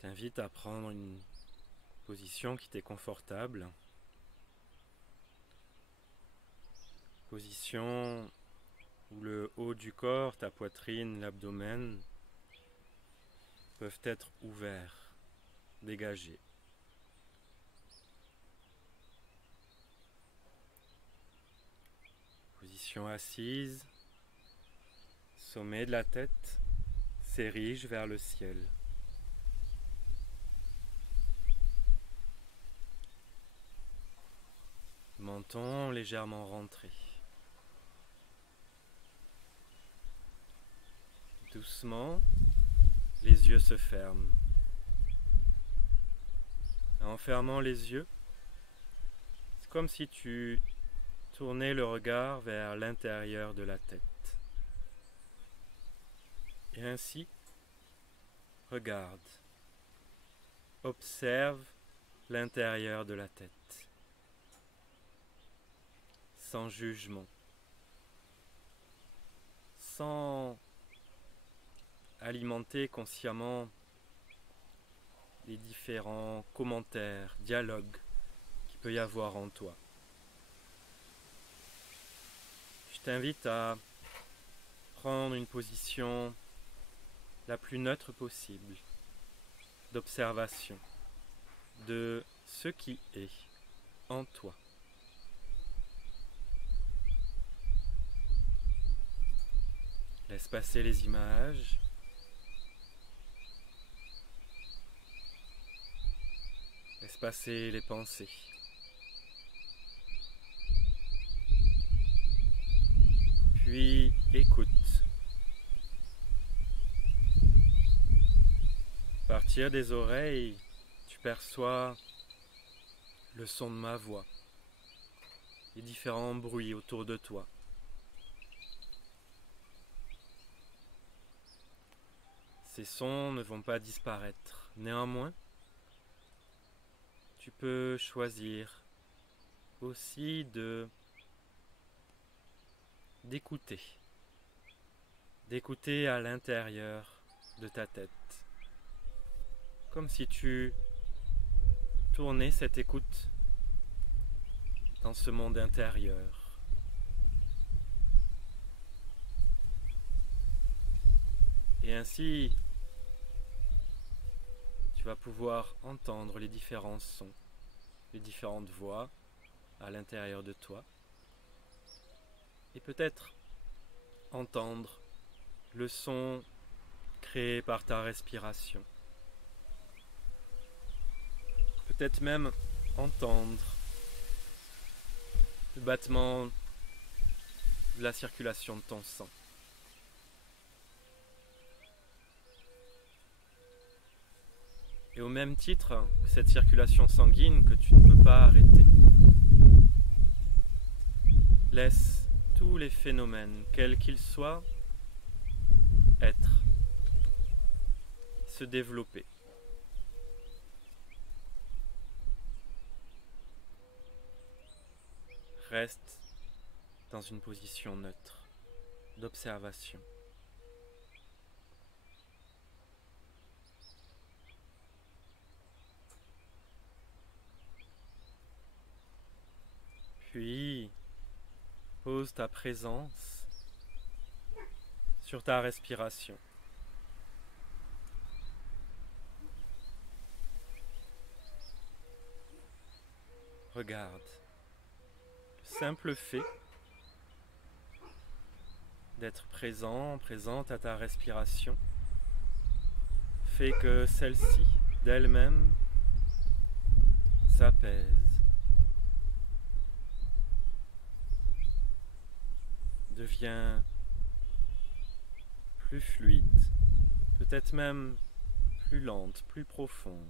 t'invite à prendre une position qui t'est confortable. Position où le haut du corps, ta poitrine, l'abdomen peuvent être ouverts, dégagés. Position assise, sommet de la tête s'érige vers le ciel. Menton légèrement rentré. Doucement, les yeux se ferment. En fermant les yeux, c'est comme si tu tournais le regard vers l'intérieur de la tête. Et ainsi, regarde, observe l'intérieur de la tête, sans jugement, sans alimenter consciemment les différents commentaires, dialogues qu'il peut y avoir en toi. Je t'invite à prendre une position la plus neutre possible d'observation de ce qui est en toi. Laisse passer les images. Laisse passer les pensées. Puis écoute. À partir des oreilles, tu perçois le son de ma voix, les différents bruits autour de toi. Ces sons ne vont pas disparaître. Néanmoins, tu peux choisir aussi d'écouter à l'intérieur de ta tête. Comme si tu tournais cette écoute dans ce monde intérieur. Et ainsi, tu vas pouvoir entendre les différents sons, les différentes voix à l'intérieur de toi. Et peut-être entendre le son créé par ta respiration. Peut-être même entendre le battement de la circulation de ton sang. Et au même titre que cette circulation sanguine que tu ne peux pas arrêter, laisse tous les phénomènes, quels qu'ils soient, être, se développer. Reste dans une position neutre, d'observation. Puis, pose ta présence sur ta respiration. Regarde. Le simple fait d'être présente à ta respiration, fait que celle-ci, d'elle-même, s'apaise, devient plus fluide, peut-être même plus lente, plus profonde.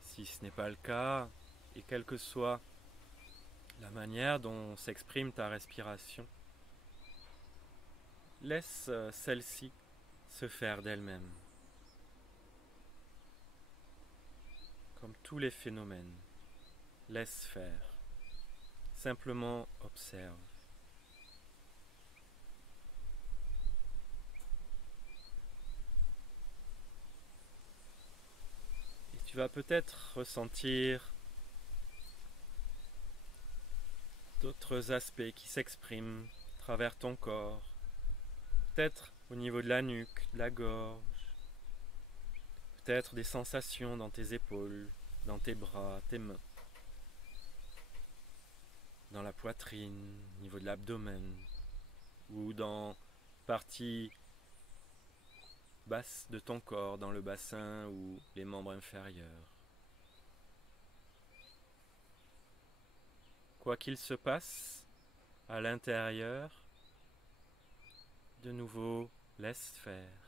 Si ce n'est pas le cas, et quelle que soit la manière dont s'exprime ta respiration, laisse celle-ci se faire d'elle-même. Comme tous les phénomènes, laisse faire. Simplement observe. Tu vas peut-être ressentir d'autres aspects qui s'expriment à travers ton corps, peut-être au niveau de la nuque, de la gorge, peut-être des sensations dans tes épaules, dans tes bras, tes mains, dans la poitrine, au niveau de l'abdomen, ou dans partie basse de ton corps, dans le bassin ou les membres inférieurs. Quoi qu'il se passe à l'intérieur, de nouveau, laisse faire.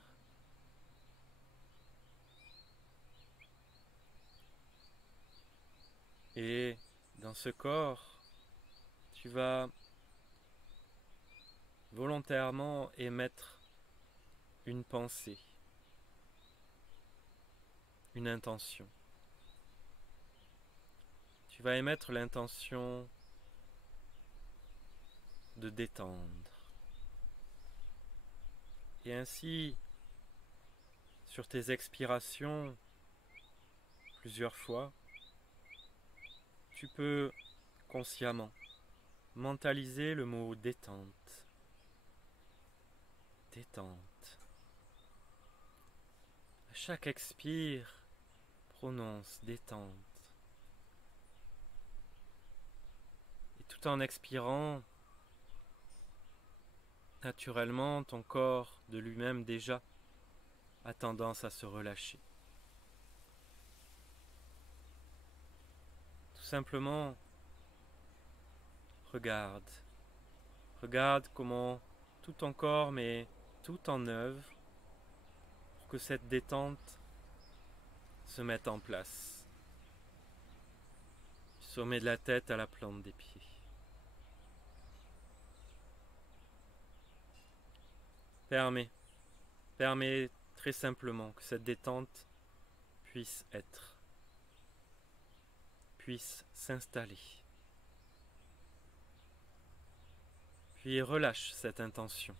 Et dans ce corps, tu vas volontairement émettre une pensée, une intention. Tu vas émettre l'intention de détendre. Et ainsi, sur tes expirations, plusieurs fois, tu peux consciemment mentaliser le mot détente. Détente. À chaque expire, prononce détente. Et tout en expirant, naturellement, ton corps de lui-même déjà a tendance à se relâcher. Tout simplement, regarde comment tout ton corps met tout en œuvre pour que cette détente se mette en place. Du sommet de la tête à la plante des pieds. Permets très simplement que cette détente puisse être, puisse s'installer. Puis relâche cette intention.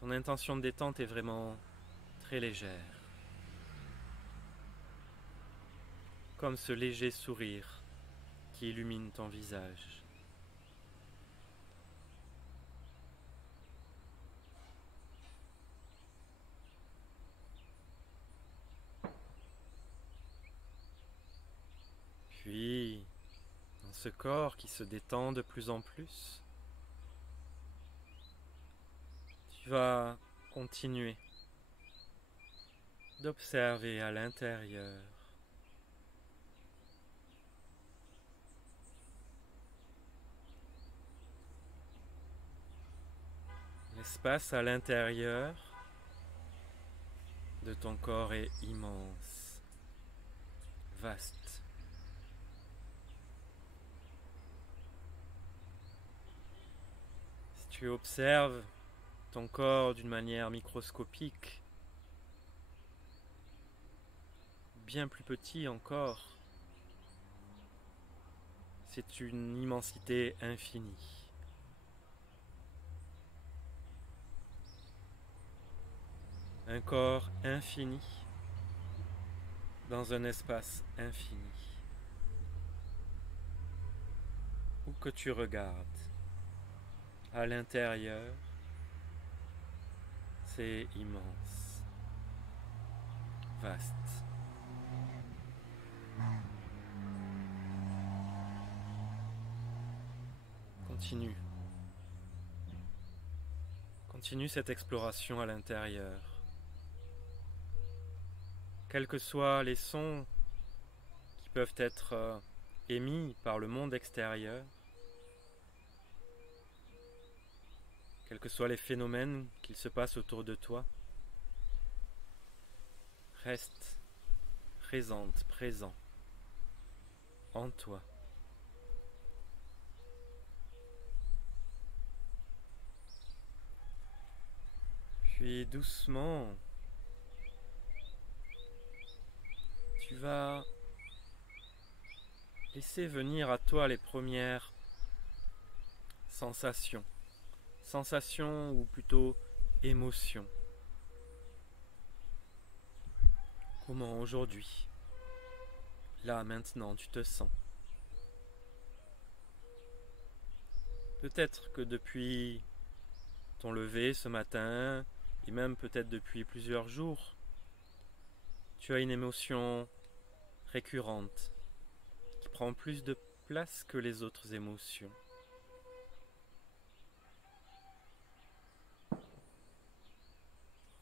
Ton intention de détente est vraiment très légère. Comme ce léger sourire qui illumine ton visage. Puis, dans ce corps qui se détend de plus en plus, tu vas continuer d'observer à l'intérieur l'espace à l'intérieur de ton corps est immense, vaste. Si tu observes ton corps d'une manière microscopique, bien plus petit encore, c'est une immensité infinie. Un corps infini dans un espace infini. Où que tu regardes, à l'intérieur, c'est immense, vaste. Continue. Continue cette exploration à l'intérieur. Quels que soient les sons qui peuvent être émis par le monde extérieur, quels que soient les phénomènes qu'il se passe autour de toi, reste présent en toi. Puis doucement, tu vas laisser venir à toi les premières sensations ou plutôt émotions. Comment aujourd'hui, là maintenant, tu te sens? Peut-être que depuis ton lever ce matin, et même peut-être depuis plusieurs jours, tu as une émotion récurrente qui prend plus de place que les autres émotions.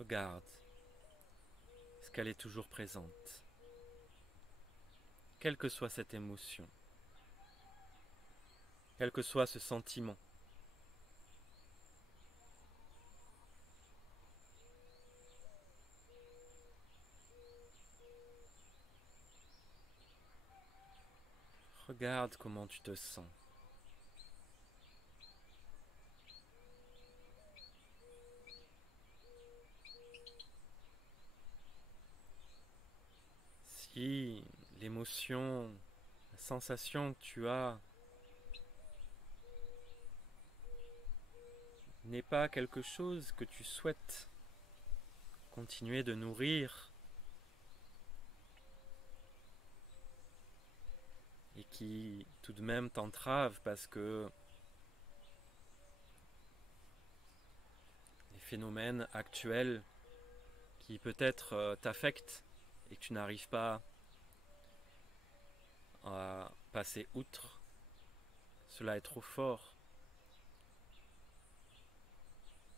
Regarde, est-ce qu'elle est toujours présente? Quelle que soit cette émotion, quel que soit ce sentiment, regarde comment tu te sens. Si l'émotion, la sensation que tu as n'est pas quelque chose que tu souhaites continuer de nourrir et qui tout de même t'entrave parce que les phénomènes actuels qui peut-être t'affectent et que tu n'arrives pas à passer outre, cela est trop fort.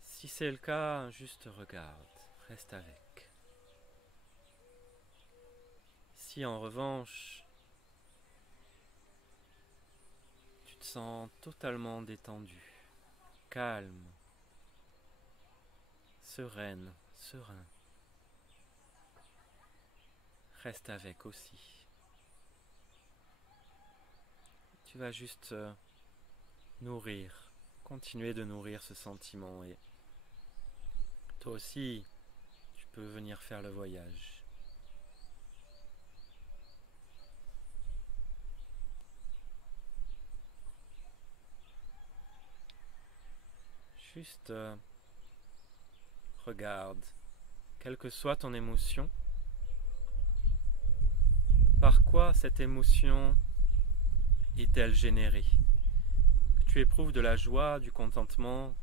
Si c'est le cas, juste regarde, reste avec. Si en revanche, tu te sens totalement détendu, calme, sereine, serein, reste avec aussi. Tu vas juste nourrir, continuer de nourrir ce sentiment et toi aussi, tu peux venir faire le voyage. Juste regarde, quelle que soit ton émotion, par quoi cette émotion est-elle générée? Que tu éprouves de la joie, du contentement,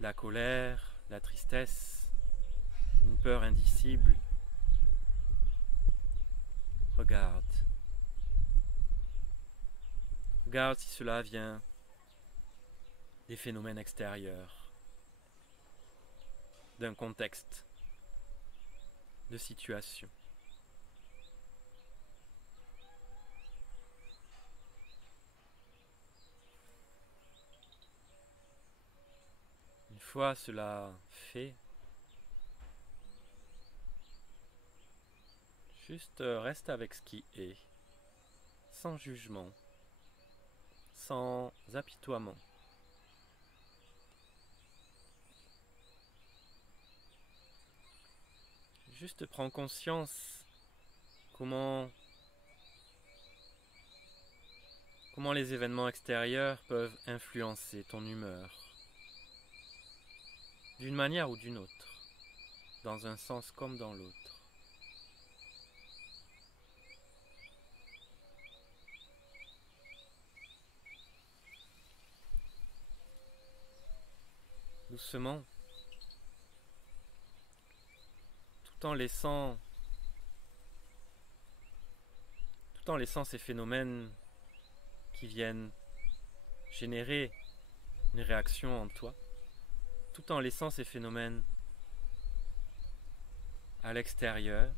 la colère, la tristesse, une peur indicible. Regarde. Regarde si cela vient des phénomènes extérieurs, d'un contexte, de situation. Une fois cela fait, juste reste avec ce qui est, sans jugement, sans apitoiement. Juste prends conscience comment les événements extérieurs peuvent influencer ton humeur, d'une manière ou d'une autre, dans un sens comme dans l'autre. Doucement, tout en laissant ces phénomènes qui viennent générer une réaction en toi, tout en laissant ces phénomènes à l'extérieur,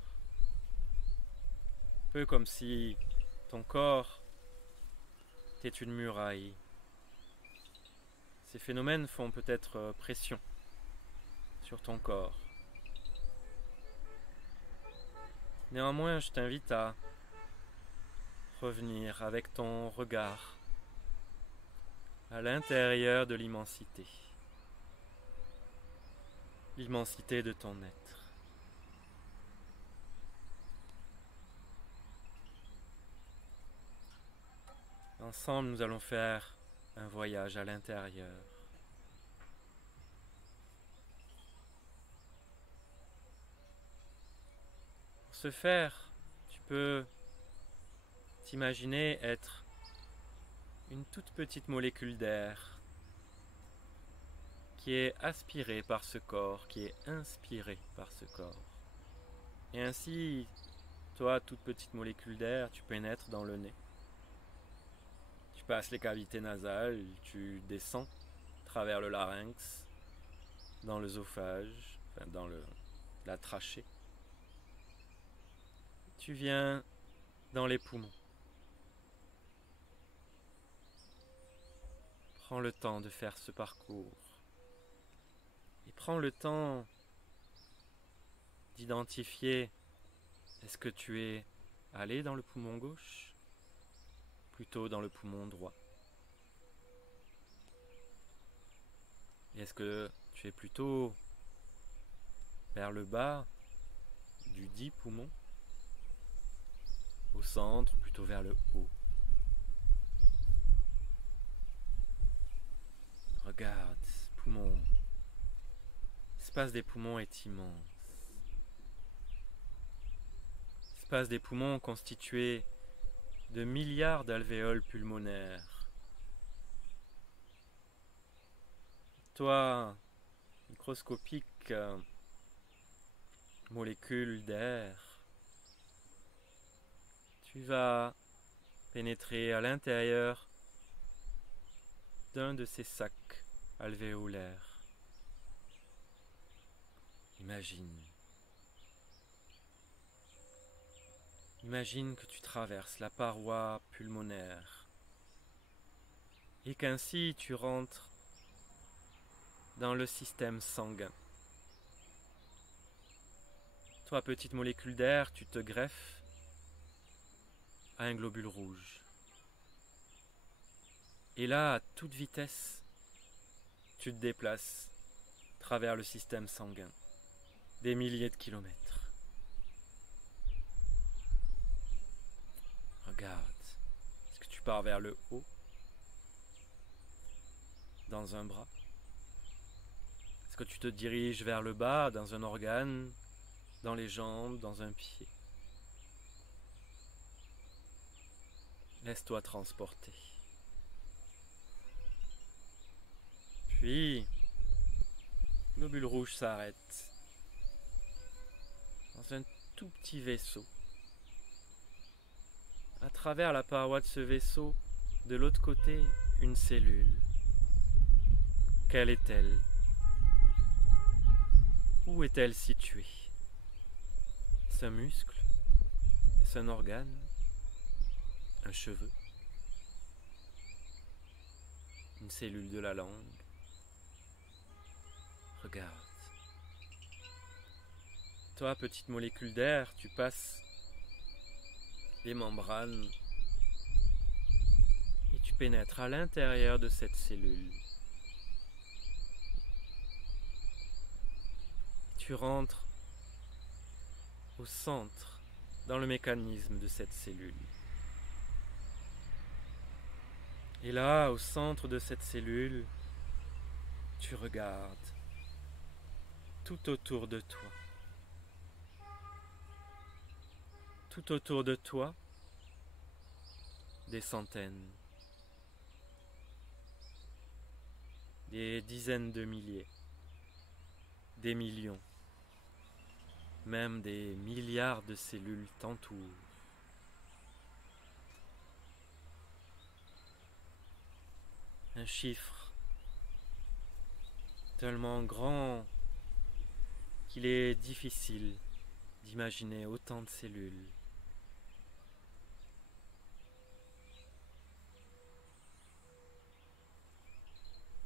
un peu comme si ton corps était une muraille. Ces phénomènes font peut-être pression sur ton corps. Néanmoins, je t'invite à revenir avec ton regard à l'intérieur de l'immensité de ton être. Ensemble, nous allons faire un voyage à l'intérieur. ce faire, tu peux t'imaginer être une toute petite molécule d'air qui est aspirée par ce corps, qui est inspirée par ce corps. Et ainsi, toi, toute petite molécule d'air, tu pénètres dans le nez. Tu passes les cavités nasales, tu descends à travers le larynx, dans l'œsophage, enfin dans la trachée. Tu viens dans les poumons. Prends le temps de faire ce parcours. Et prends le temps d'identifier, est-ce que tu es allé dans le poumon gauche, plutôt dans le poumon droit? Est-ce que tu es plutôt vers le bas du dit poumon, au centre, plutôt vers le haut? Regarde, poumon. L'espace des poumons est immense. L'espace des poumons constitué de milliards d'alvéoles pulmonaires. Toi, microscopique molécule d'air, tu vas pénétrer à l'intérieur d'un de ces sacs alvéolaires. Imagine que tu traverses la paroi pulmonaire et qu'ainsi tu rentres dans le système sanguin. Toi, petite molécule d'air, tu te greffes à un globule rouge. Et là, à toute vitesse, tu te déplaces à travers le système sanguin, des milliers de kilomètres. Regarde, est-ce que tu pars vers le haut, dans un bras? Est-ce que tu te diriges vers le bas, dans un organe, dans les jambes, dans un pied? Laisse-toi transporter. Puis, le globule rouge s'arrête dans un tout petit vaisseau. À travers la paroi de ce vaisseau, de l'autre côté, une cellule. Quelle est-elle? Où est-elle située? Est-ce un muscle? Est-ce un organe? Un cheveu? Une cellule de la langue? Regarde. Toi, petite molécule d'air, tu passes les membranes et tu pénètres à l'intérieur de cette cellule. Tu rentres au centre, dans le mécanisme de cette cellule. Et là, au centre de cette cellule, tu regardes tout autour de toi. Tout autour de toi, des centaines, des dizaines de milliers, des millions, même des milliards de cellules t'entourent. Un chiffre tellement grand qu'il est difficile d'imaginer autant de cellules.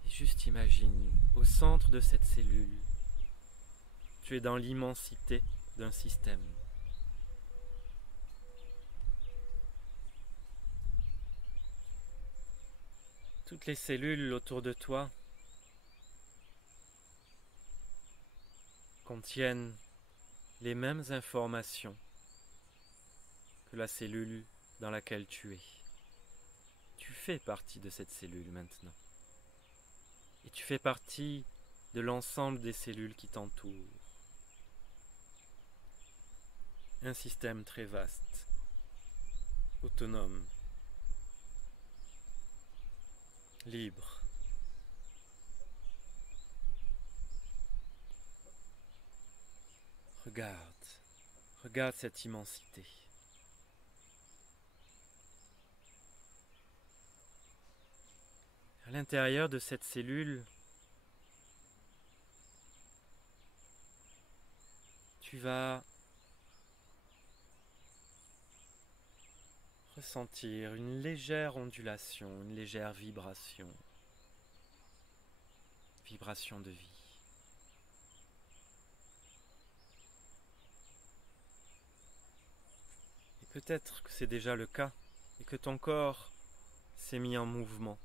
Et juste imagine, au centre de cette cellule, tu es dans l'immensité d'un système. Toutes les cellules autour de toi contiennent les mêmes informations que la cellule dans laquelle tu es. Tu fais partie de cette cellule maintenant. Et tu fais partie de l'ensemble des cellules qui t'entourent. un système très vaste, autonome, libre. Regarde cette immensité. À l'intérieur de cette cellule, tu vas ressentir une légère ondulation, une légère vibration de vie. Et peut-être que c'est déjà le cas et que ton corps s'est mis en mouvement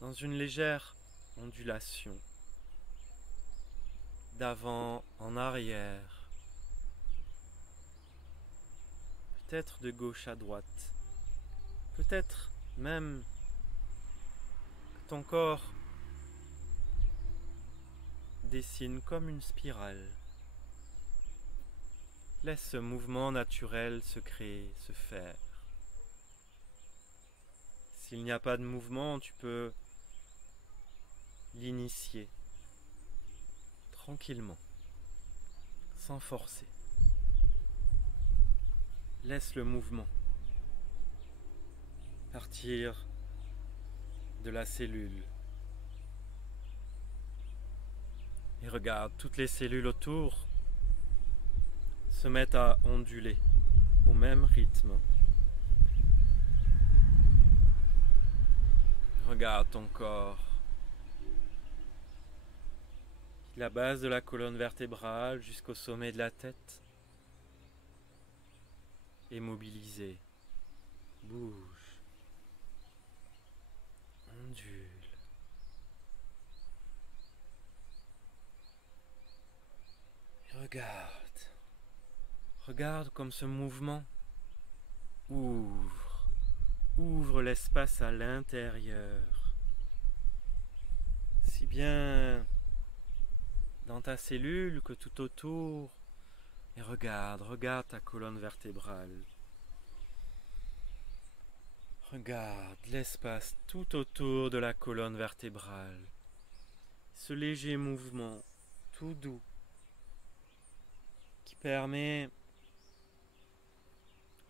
dans une légère ondulation d'avant en arrière, peut-être de gauche à droite, peut-être même que ton corps dessine comme une spirale. Laisse ce mouvement naturel se créer, se faire. S'il n'y a pas de mouvement, tu peux l'initier tranquillement, sans forcer. Laisse le mouvement partir de la cellule. Et regarde, toutes les cellules autour se mettent à onduler au même rythme. Regarde ton corps. De la base de la colonne vertébrale jusqu'au sommet de la tête est mobilisé. Bouge. Ondule. Et regarde comme ce mouvement ouvre l'espace à l'intérieur. Si bien dans ta cellule que tout autour. Et regarde ta colonne vertébrale. Regarde l'espace tout autour de la colonne vertébrale. Ce léger mouvement tout doux qui permet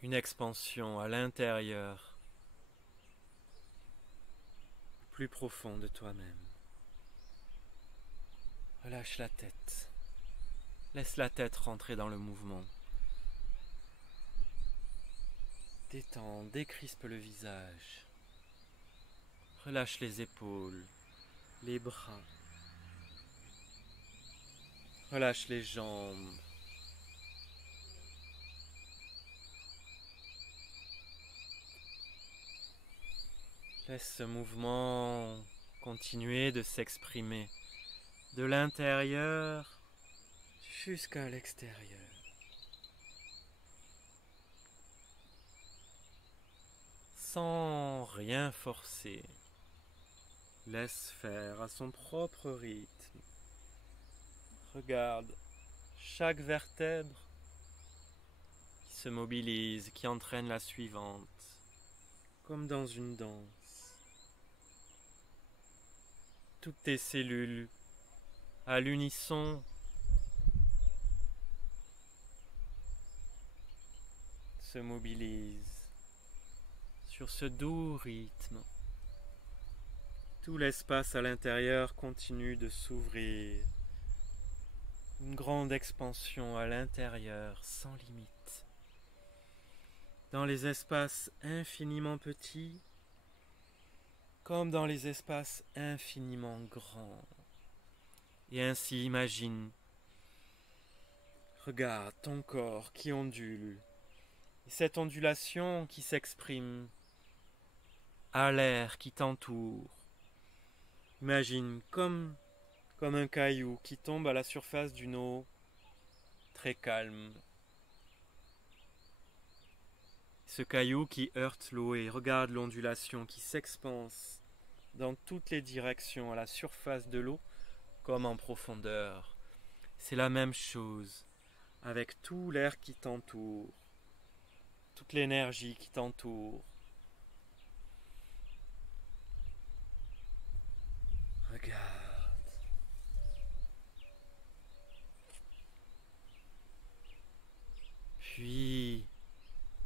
une expansion à l'intérieur, plus profond de toi-même. Relâche la tête. Laisse la tête rentrer dans le mouvement. Détends, décrispe le visage. Relâche les épaules, les bras. Relâche les jambes. Laisse ce mouvement continuer de s'exprimer de l'intérieur jusqu'à l'extérieur. Sans rien forcer. Laisse faire à son propre rythme. Regarde chaque vertèbre qui se mobilise, qui entraîne la suivante, comme dans une danse. Toutes tes cellules, à l'unisson, se mobilisent sur ce doux rythme. Tout l'espace à l'intérieur continue de s'ouvrir. Une grande expansion à l'intérieur, sans limite. Dans les espaces infiniment petits, comme dans les espaces infiniment grands. Et ainsi imagine, regarde ton corps qui ondule, et cette ondulation qui s'exprime à l'air qui t'entoure. Imagine comme un caillou qui tombe à la surface d'une eau très calme. Ce caillou qui heurte l'eau et regarde l'ondulation qui s'expanse dans toutes les directions à la surface de l'eau comme en profondeur. C'est la même chose avec tout l'air qui t'entoure, toute l'énergie qui t'entoure. Regarde. Puis,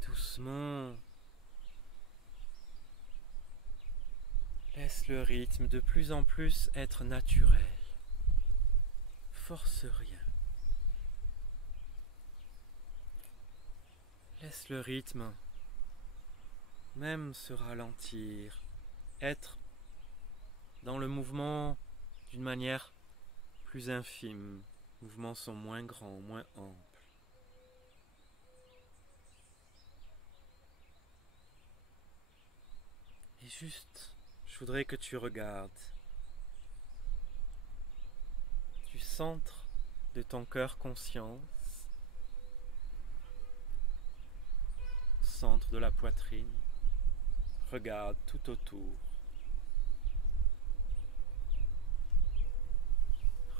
doucement, laisse le rythme de plus en plus être naturel. Force rien. Laisse le rythme même se ralentir, être dans le mouvement d'une manière plus infime. Les mouvements sont moins grands, moins amples. Et juste, je voudrais que tu regardes du centre de ton cœur conscience, centre de la poitrine, regarde tout autour.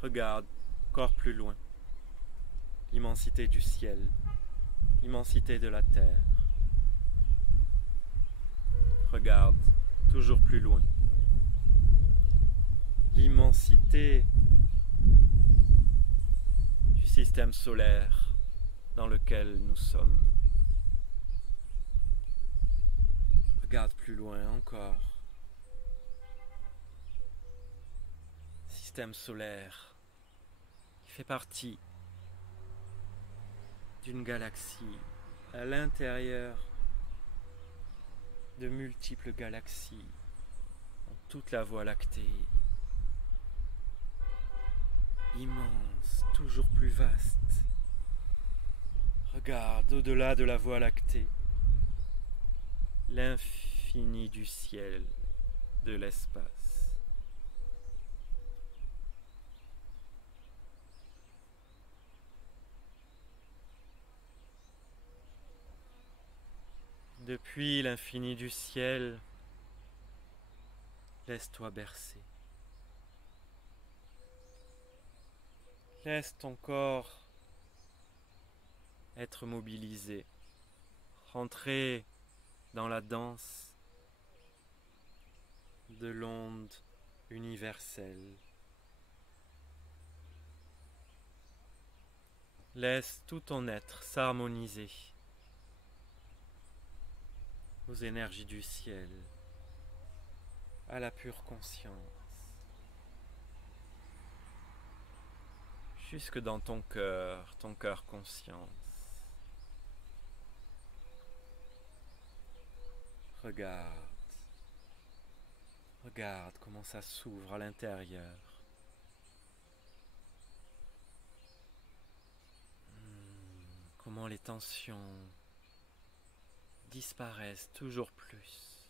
Regarde encore plus loin, l'immensité du ciel, l'immensité de la terre. Regarde toujours plus loin, l'immensité du système solaire dans lequel nous sommes. Regarde plus loin encore. Système solaire qui fait partie d'une galaxie à l'intérieur de multiples galaxies dans toute la Voie lactée. Immense, toujours plus vaste. Regarde au-delà de la Voie lactée, l'infini du ciel, de l'espace. Depuis l'infini du ciel, laisse-toi bercer. Laisse ton corps être mobilisé, rentrer dans la danse de l'onde universelle. Laisse tout ton être s'harmoniser aux énergies du ciel, à la pure conscience, jusque dans ton cœur conscience. Regarde comment ça s'ouvre à l'intérieur. Comment les tensions disparaissent toujours plus.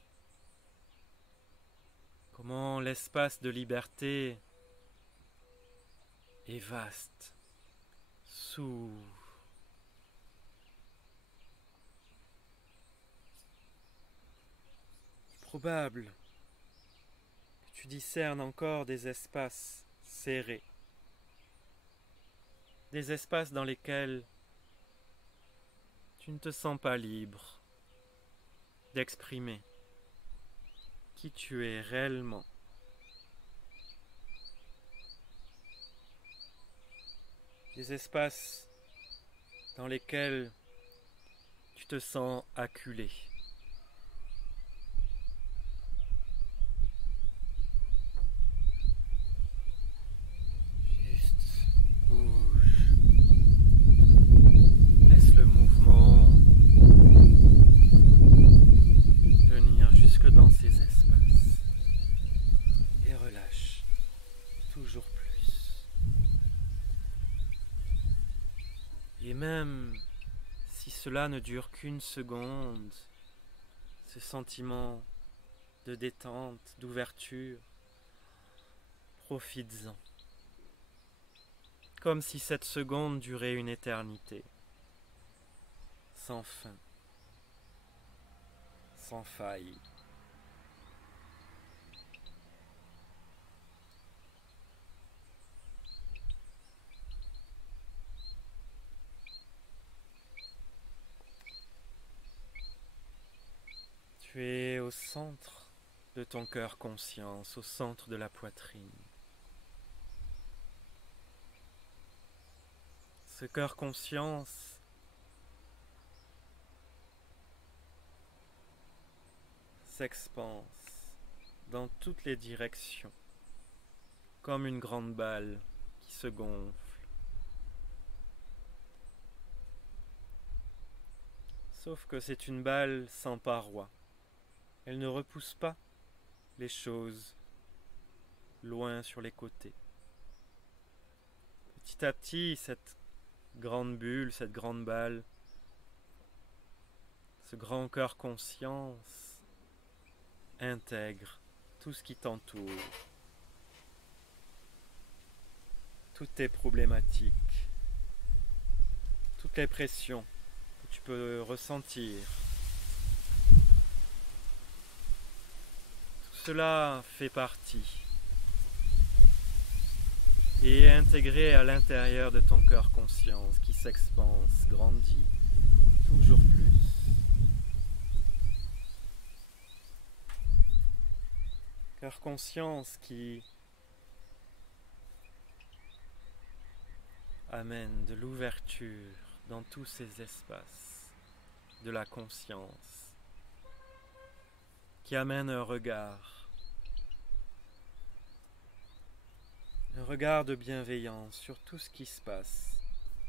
Comment l'espace de liberté est vaste, s'ouvre. Probable que tu discernes encore des espaces serrés, des espaces dans lesquels tu ne te sens pas libre d'exprimer qui tu es réellement. Des espaces dans lesquels tu te sens acculé. Juste bouge. Laisse le mouvement venir jusque dans ces espaces. Et relâche toujours plus. Et même si cela ne dure qu'une seconde, ce sentiment de détente, d'ouverture, profites-en. Comme si cette seconde durait une éternité, sans fin, sans faille. centre de ton cœur conscience, au centre de la poitrine. Ce cœur conscience s'expanse dans toutes les directions, comme une grande balle qui se gonfle. Sauf que c'est une balle sans paroi. Elle ne repousse pas les choses loin sur les côtés. Petit à petit, cette grande bulle, cette grande balle, ce grand cœur conscience intègre tout ce qui t'entoure, toutes tes problématiques, toutes les pressions que tu peux ressentir. Tout cela fait partie et est intégré à l'intérieur de ton cœur conscience qui s'expanse, grandit toujours plus. Cœur conscience qui amène de l'ouverture dans tous ces espaces de la conscience, qui amène un regard de bienveillance sur tout ce qui se passe,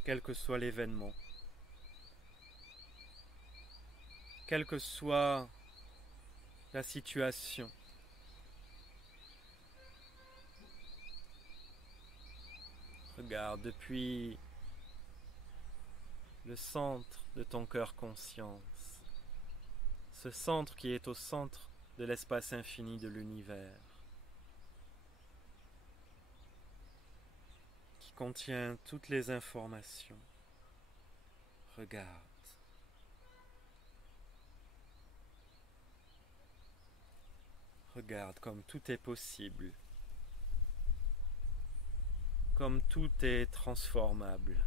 quel que soit l'événement, quelle que soit la situation. Regarde depuis le centre de ton cœur conscience, ce centre qui est au centre de l'espace infini de l'univers, qui contient toutes les informations. Regarde. Regarde comme tout est possible, comme tout est transformable.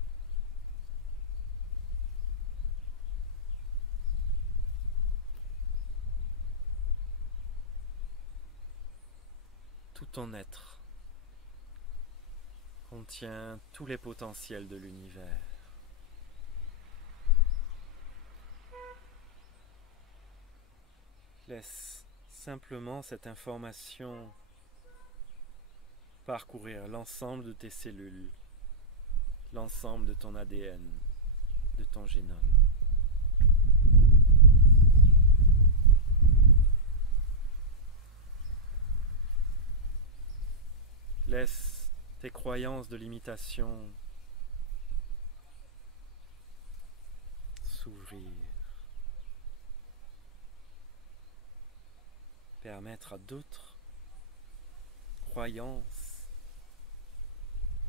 Tout ton être contient tous les potentiels de l'univers. Laisse simplement cette information parcourir l'ensemble de tes cellules, l'ensemble de ton ADN, de ton génome. Laisse tes croyances de limitation s'ouvrir. Permettre à d'autres croyances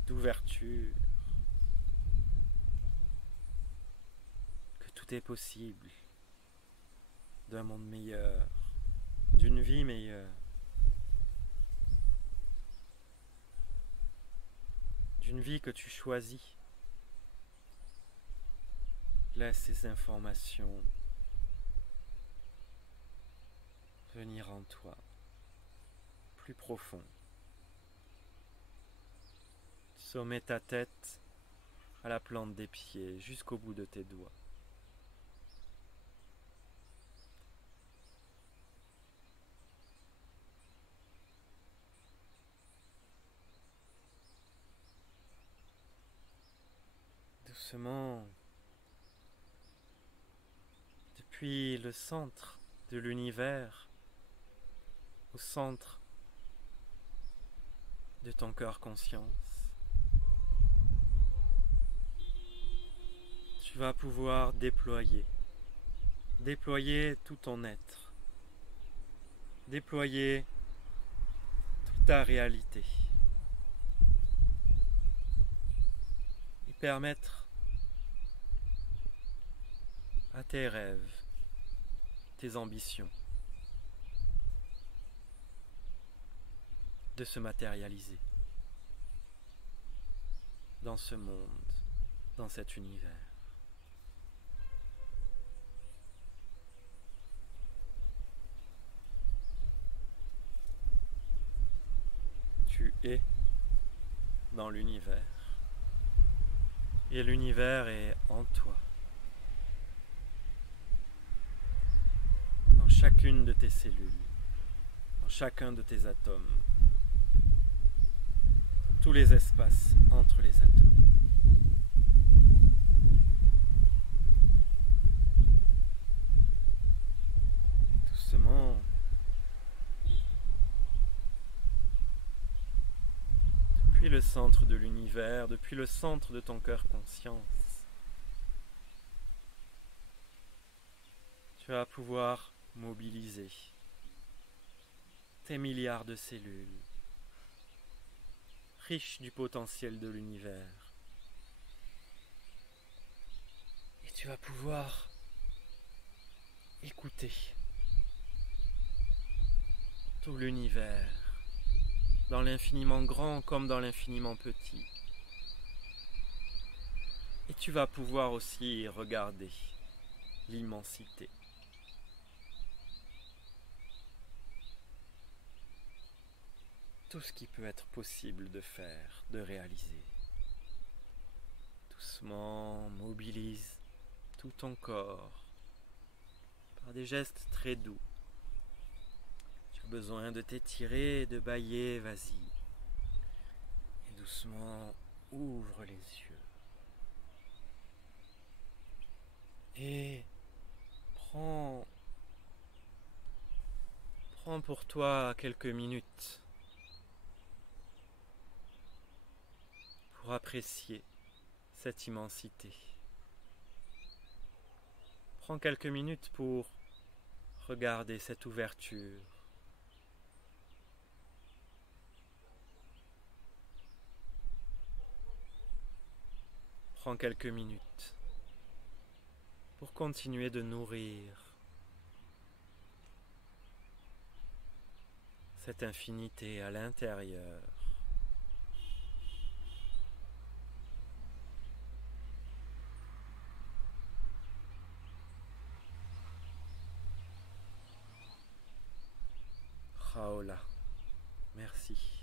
d'ouverture, que tout est possible, d'un monde meilleur, d'une vie meilleure, d'une vie que tu choisis. Laisse ces informations venir en toi, plus profond. Sommet ta tête à la plante des pieds, jusqu'au bout de tes doigts. Doucement, depuis le centre de l'univers, au centre de ton cœur conscience, tu vas pouvoir déployer tout ton être, déployer toute ta réalité et permettre à tes rêves, tes ambitions de se matérialiser dans ce monde, dans cet univers. Tu es dans l'univers. Et l'univers est en toi. Dans chacune de tes cellules. Dans chacun de tes atomes. Tous les espaces entre les atomes. Doucement, depuis le centre de l'univers, depuis le centre de ton cœur conscience, tu vas pouvoir mobiliser tes milliards de cellules, riches du potentiel de l'univers. Et tu vas pouvoir écouter tout l'univers, dans l'infiniment grand comme dans l'infiniment petit. Et tu vas pouvoir aussi regarder l'immensité. Tout ce qui peut être possible de faire, de réaliser. Doucement, mobilise tout ton corps par des gestes très doux. Tu as besoin de t'étirer, de bâiller, vas-y. Et doucement, ouvre les yeux. Et prends pour toi quelques minutes pour apprécier cette immensité. Prends quelques minutes pour regarder cette ouverture. Prends quelques minutes pour continuer de nourrir cette infinité à l'intérieur. Raola, merci.